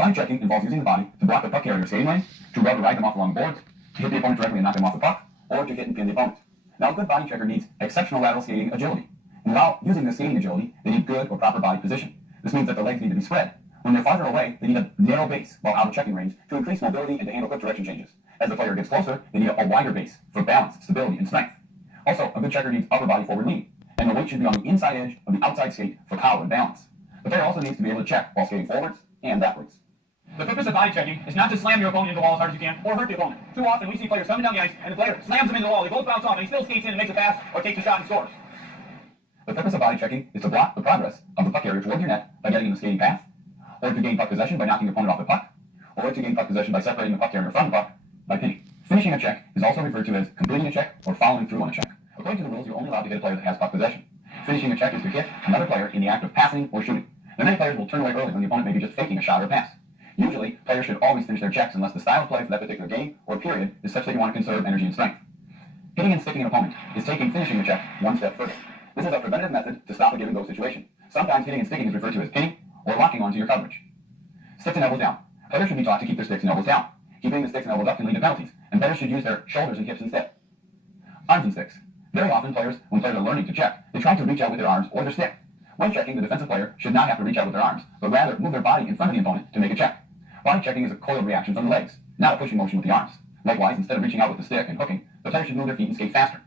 Body checking involves using the body to block the puck carrier's skating lane, to rub or ride them off along the boards, to hit the opponent directly and knock them off the puck, or to hit and pin the opponent. Now, a good body checker needs exceptional lateral skating agility. And while using this skating agility, they need good or proper body position. This means that the legs need to be spread. When they're farther away, they need a narrow base while out of checking range to increase mobility and to handle quick direction changes. As the player gets closer, they need a wider base for balance, stability, and strength. Also, a good checker needs upper body forward lean, and the weight should be on the inside edge of the outside skate for power and balance. The player also needs to be able to check while skating forwards and backwards. The purpose of body checking is not to slam your opponent into the wall as hard as you can or hurt the opponent. Too often we see players coming down the ice and the player slams them into the wall. They both bounce off and he still skates in and makes a pass or takes a shot and scores. The purpose of body checking is to block the progress of the puck carrier towards your net by getting in the skating path, or to gain puck possession by knocking your opponent off the puck, or to gain puck possession by separating the puck carrier from the puck by pinning. Finishing a check is also referred to as completing a check or following through on a check. According to the rules, you're only allowed to hit a player that has puck possession. Finishing a check is to hit another player in the act of passing or shooting. Now, many players will turn away early when the opponent may be just faking a shot or a pass. Usually, players should always finish their checks unless the style of play for that particular game or period is such that you want to conserve energy and strength. Hitting and sticking an opponent is taking finishing a check one step further. This is a preventative method to stop a give-and-go situation. Sometimes hitting and sticking is referred to as pinning or locking onto your coverage. Sticks and elbows down. Players should be taught to keep their sticks and elbows down. Keeping the sticks and elbows up can lead to penalties, and players should use their shoulders and hips instead. Arms and sticks. Very often, when players are learning to check, they try to reach out with their arms or their stick. When checking, the defensive player should not have to reach out with their arms, but rather move their body in front of the opponent to make a check. Body checking is a coiled reaction from the legs, not a pushing motion with the arms. Likewise, instead of reaching out with the stick and hooking, the player should move their feet and skate faster.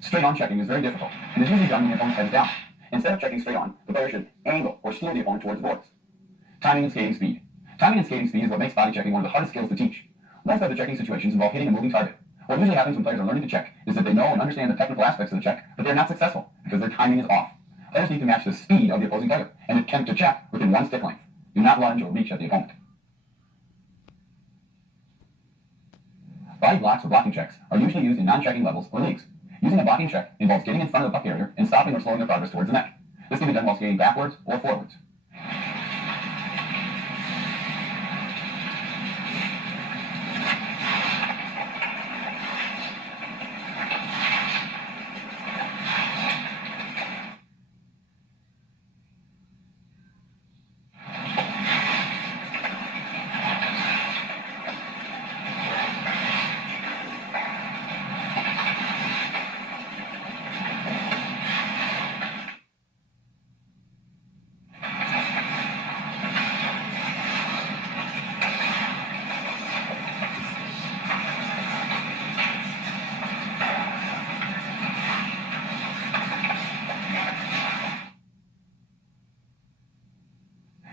Straight-on checking is very difficult, and is usually done when the opponent's head is down. Instead of checking straight on, the player should angle or steer the opponent towards the boards. Timing and skating speed. Timing and skating speed is what makes body checking one of the hardest skills to teach. Most of the checking situations involve hitting a moving target. What usually happens when players are learning to check is that they know and understand the technical aspects of the check, but they're not successful because their timing is off. Players need to match the speed of the opposing player and attempt to check within one stick length. Do not lunge or reach at the opponent. Body blocks or blocking checks are usually used in non-checking levels or leagues. Using a blocking check involves getting in front of the puck carrier and stopping or slowing their progress towards the net. This can be done while skating backwards or forwards.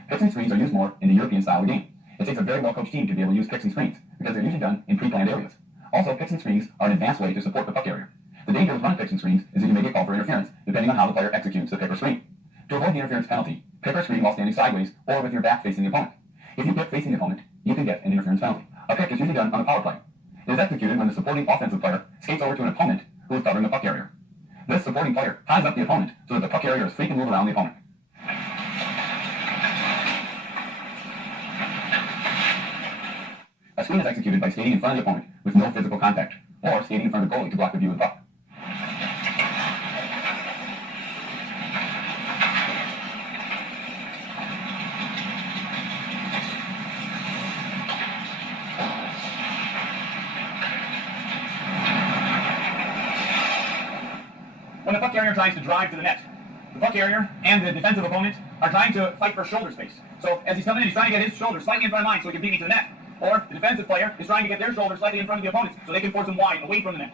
Picks and screens are used more in the European style of game. It takes a very well-coached team to be able to use picks and screens because they're usually done in pre-planned areas. Also, picks and screens are an advanced way to support the puck carrier. The danger with running picks and screens is that you may get called for interference depending on how the player executes the pick or screen. To avoid the interference penalty, pick or screen while standing sideways or with your back facing the opponent. If you pick facing the opponent, you can get an interference penalty. A pick is usually done on a power play. It is executed when the supporting offensive player skates over to an opponent who is covering the puck carrier. This supporting player ties up the opponent so that the puck carrier is free to move around the opponent. A screen is executed by skating in front of the opponent with no physical contact, or skating in front of the goalie to block the view of the puck. When the puck carrier tries to drive to the net, the puck carrier and the defensive opponent are trying to fight for shoulder space. So as he's coming in, he's trying to get his shoulder slightly in front of mine so he can beat me to the net. Or the defensive player is trying to get their shoulder slightly in front of the opponent's so they can force him wide away from the net.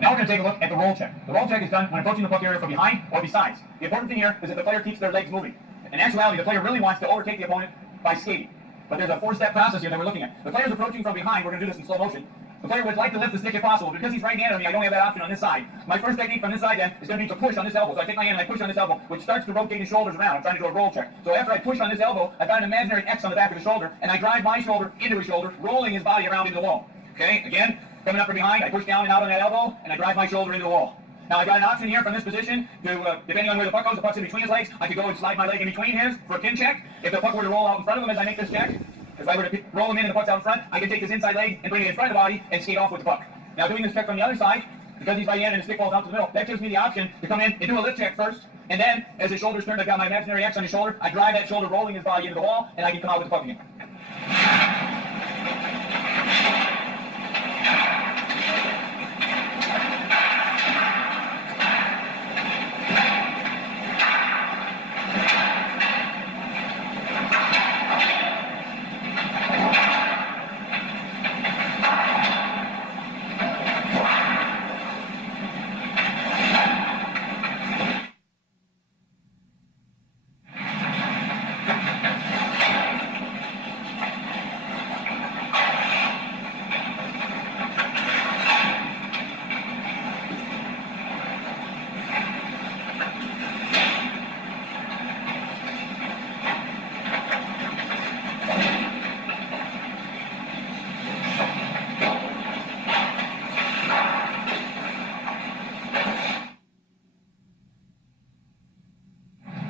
Now we're going to take a look at the roll check. The roll check is done when approaching the puck carrier from behind or besides. The important thing here is that the player keeps their legs moving. In actuality, the player really wants to overtake the opponent by skating. But there's a four-step process here that we're looking at. The player's approaching from behind. We're going to do this in slow motion. The player would like to lift the stick if possible. Because he's right-handed on me, I don't have that option on this side. My first technique from this side then is going to be to push on this elbow. So I take my hand and I push on this elbow, which starts to rotate his shoulders around. I'm trying to do a roll check. So after I push on this elbow, I've got an imaginary X on the back of the shoulder, and I drive my shoulder into his shoulder, rolling his body around into the wall. Okay, again, coming up from behind, I push down and out on that elbow, and I drive my shoulder into the wall. Now I've got an option here from this position to, depending on where the puck goes, the puck's in between his legs, I could go and slide my leg in between his for a pin check. If the puck were to roll out in front of him as I make this check, if I were to roll him in and the puck's out in front, I can take this inside leg and bring it in front of the body and skate off with the puck. Now doing this check from the other side, because he's right-handed and the stick falls out to the middle, that gives me the option to come in and do a lift check first, And then, as his shoulders turn, I've got my imaginary X on his shoulder. I drive that shoulder, rolling his body into the wall, and I can come out with the puck again.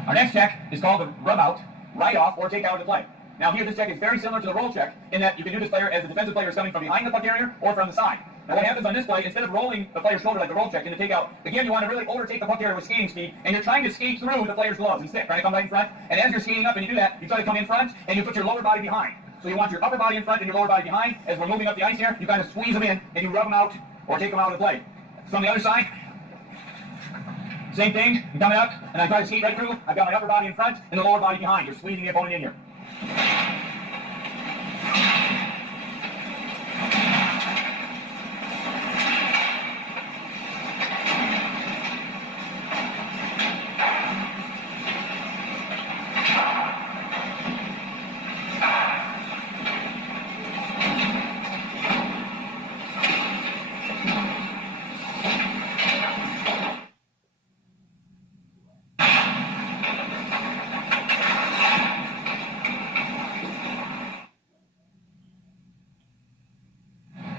Our next check is called the rub out, right off, or take out of the play. Now here, this check is very similar to the roll check in that you can do this player as the defensive player is coming from behind the puck carrier or from the side. Now what happens on this play, instead of rolling the player's shoulder like the roll check in the takeout, again you want to really overtake the puck carrier with skating speed, and you're trying to skate through the player's gloves and stick, trying to come right in front, and as you're skating up and you do that, you try to come in front, and you put your lower body behind. So you want your upper body in front and your lower body behind. As we're moving up the ice here, you kind of squeeze them in, and you rub them out, or take them out of the play. So on the other side, same thing, I'm coming up, and I try to skate right through. I've got my upper body in front and the lower body behind. You're squeezing the opponent in here.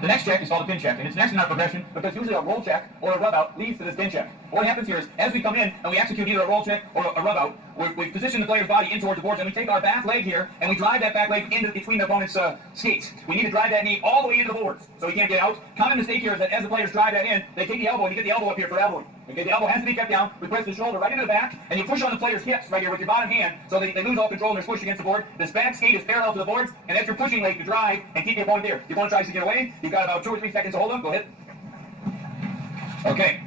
The next check is called a pin check, and it's next in our progression because usually a roll check or a rub out leads to this pin check. What happens here is, as we come in and we execute either a roll check or a rub out, we position the player's body in towards the boards, and we take our back leg here and we drive that back leg into between the opponent's skates. We need to drive that knee all the way into the boards so he can't get out. Common mistake here is that as the players drive that in, they take the elbow and you get the elbow up here for elbowing. Okay, the elbow has to be kept down. We press the shoulder right into the back, and you push on the player's hips right here with your bottom hand, so they lose all control and they're squished against the board. This back skate is parallel to the boards, and that's your pushing leg to drive and keep the opponent there. The opponent tries to get away. You've got about 2 or 3 seconds to hold them. Go ahead. Okay.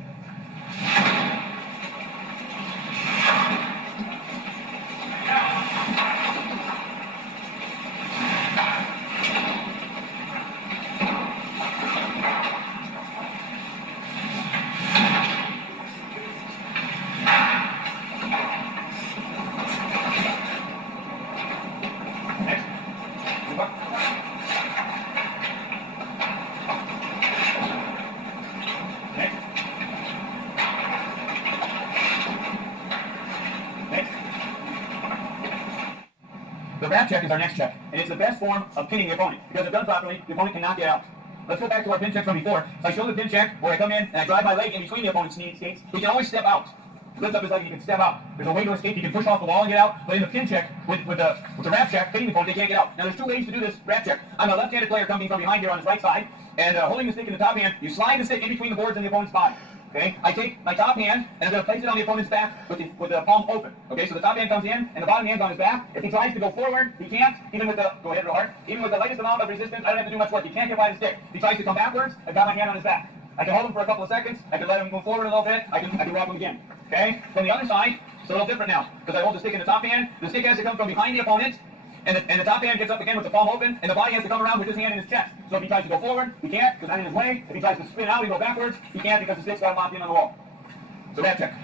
The wrap check is our next check, and it's the best form of pinning the opponent, because if done properly, the opponent cannot get out. Let's go back to our pin check from before. So I show the pin check where I come in and I drive my leg in between the opponent's skates. He can always step out. Lift up his leg, he can step out. There's a way to escape. He can push off the wall and get out, but in the pin check, with the wrap check, pinning the opponent, they can't get out. Now there's 2 ways to do this wrap check. I'm a left-handed player coming from behind here on his right side, and holding the stick in the top hand, you slide the stick in between the boards and the opponent's body. Okay, I take my top hand and I'm going to place it on the opponent's back with the palm open. Okay, so the top hand comes in and the bottom hand's on his back. If he tries to go forward, he can't, even with the, go ahead real hard, even with the lightest amount of resistance, I don't have to do much work. He can't get by the stick. If he tries to come backwards, I've got my hand on his back. I can hold him for a couple of seconds, I can let him move forward a little bit, I can wrap him again. Okay, from the other side, it's a little different now, because I hold the stick in the top hand, the stick has to come from behind the opponent, and the top hand gets up again with the palm open, and the body has to come around with his hand in his chest. So if he tries to go forward, he can't, because I'm in his way. If he tries to spin out and go backwards, he can't because the stick's got him locked in on the wall. So wrap check.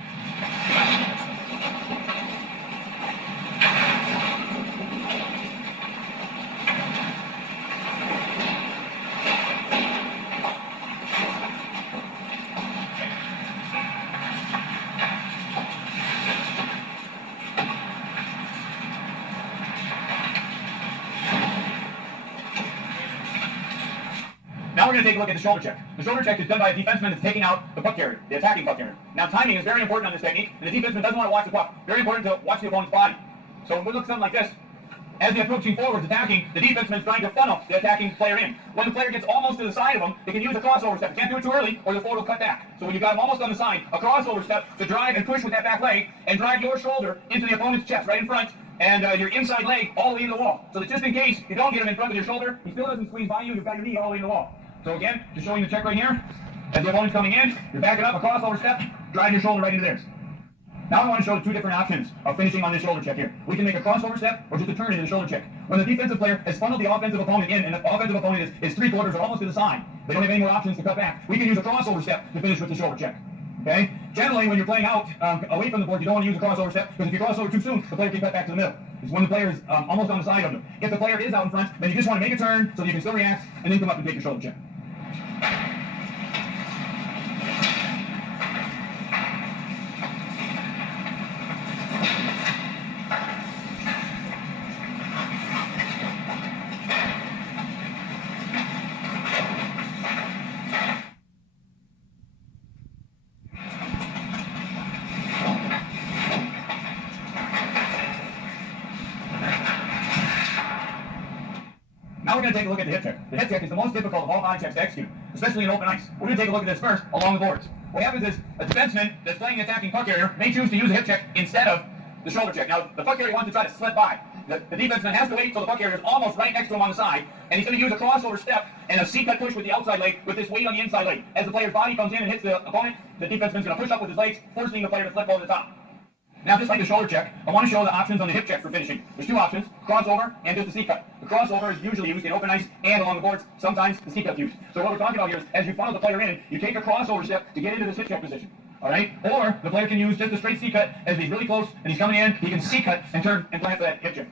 Now we're going to take a look at the shoulder check. The shoulder check is done by a defenseman that's taking out the puck carrier, the attacking puck carrier. Now timing is very important on this technique, and the defenseman doesn't want to watch the puck. Very important to watch the opponent's body. So we look something like this. as they're approaching forwards, attacking, the defenseman is trying to funnel the attacking player in. When the player gets almost to the side of them, they can use a crossover step. You can't do it too early, or the forward will cut back. So when you've got them almost on the side, a crossover step to drive and push with that back leg, and drive your shoulder into the opponent's chest, right in front, and your inside leg all the way into the wall. So that just in case you don't get him in front with your shoulder, he still doesn't squeeze by you, you've got your knee all the way in the wall. So again, just showing the check right here. As the opponent's coming in, you're backing up, a crossover step, drive your shoulder right into theirs. Now I want to show the two different options of finishing on this shoulder check here. We can make a crossover step or just a turn into the shoulder check. When the defensive player has funneled the offensive opponent in and the offensive opponent is 3/4 or almost to the side, they don't have any more options to cut back, we can use a crossover step to finish with the shoulder check. Okay? Generally, when you're playing out away from the board, you don't want to use a crossover step because if you cross over too soon, the player can cut back to the middle. It's when the player is almost on the side of them. If the player is out in front, then you just want to make a turn so that you can still react and then come up and take your shoulder check. Now we're going to take a look at the hip check. The hip check is the most difficult of all body checks to execute, especially in open ice. We're going to take a look at this first along the boards. What happens is a defenseman that's playing the attacking puck carrier may choose to use a hip check instead of the shoulder check. Now, the puck carrier wants to try to slip by. The defenseman has to wait until the puck carrier is almost right next to him on the side, and he's going to use a crossover step and a C-cut push with the outside leg with this weight on the inside leg. As the player's body comes in and hits the opponent, the defenseman's going to push up with his legs, forcing the player to flip over the top. Now, just like the shoulder check, I want to show the options on the hip check for finishing. There's two options, crossover and just the C-cut. The crossover is usually used in open ice and along the boards. Sometimes the C-cut's used. So what we're talking about here is, as you funnel the player in, you take a crossover step to get into this hip check position. All right? Or the player can use just a straight C-cut as he's really close and he's coming in, he can C-cut and turn and plant that hip check.